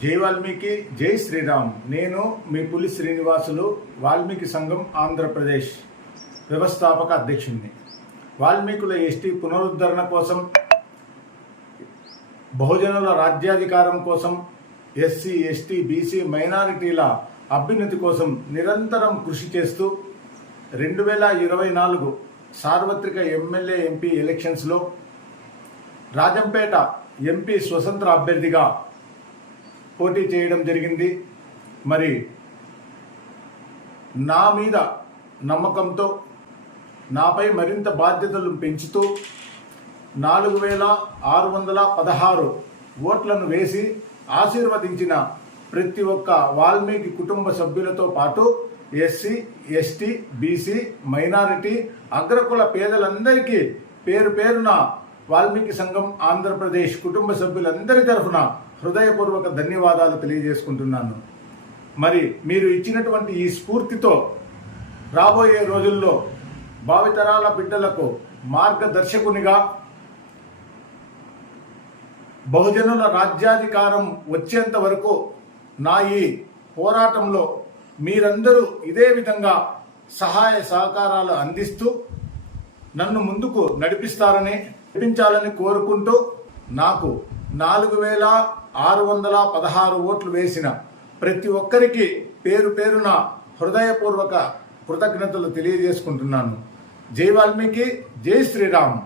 జై వాల్మీకి, జై శ్రీరామ్. నేను మీ పులి శ్రీనివాసులు, వాల్మీకి సంఘం ఆంధ్రప్రదేశ్ వ్యవస్థాపక అధ్యక్షుడిని. వాల్మీకుల ఎస్టీ పునరుద్ధరణ కోసం, బహుజనుల రాజ్యాధికారం కోసం, ఎస్సీ, ఎస్టీ, బీసీ, మైనారిటీల అభ్యున్నతి కోసం నిరంతరం కృషి చేస్తూ 2024 సార్వత్రిక ఎమ్మెల్యే ఎంపీ ఎలక్షన్స్లో రాజంపేట ఎంపీ స్వతంత్ర అభ్యర్థిగా పోటీ చేయడం జరిగింది. మరి నా మీద నమ్మకంతో నాపై మరింత బాధ్యతలు పెంచుతూ 4616 ఓట్లను వేసి ఆశీర్వదించిన ప్రతి ఒక్క వాల్మీకి కుటుంబ సభ్యులతో పాటు ఎస్సీ, ఎస్టీ, బీసీ, మైనారిటీ, అగ్రకుల పేదలందరికీ పేరు పేరున వాల్మీకి సంఘం ఆంధ్రప్రదేశ్ కుటుంబ సభ్యులందరి తరఫున హృదయపూర్వక ధన్యవాదాలు తెలియజేసుకుంటున్నాను. మరి మీరు ఇచ్చినటువంటి ఈ స్ఫూర్తితో రాబోయే రోజుల్లో భావితరాల బిడ్డలకు మార్గదర్శకునిగా, బహుజనుల రాజ్యాధికారం వచ్చేంత వరకు నా ఈ పోరాటంలో మీరందరూ ఇదే విధంగా సహాయ సహకారాలు అందిస్తూ నన్ను ముందుకు నడిపించాలని కోరుకుంటూ, నాకు 4616 ఓట్లు వేసిన ప్రతి ఒక్కరికి పేరు పేరున హృదయపూర్వక కృతజ్ఞతలు తెలియజేసుకుంటున్నాను. జై వాల్మీకి, జై శ్రీరామ్.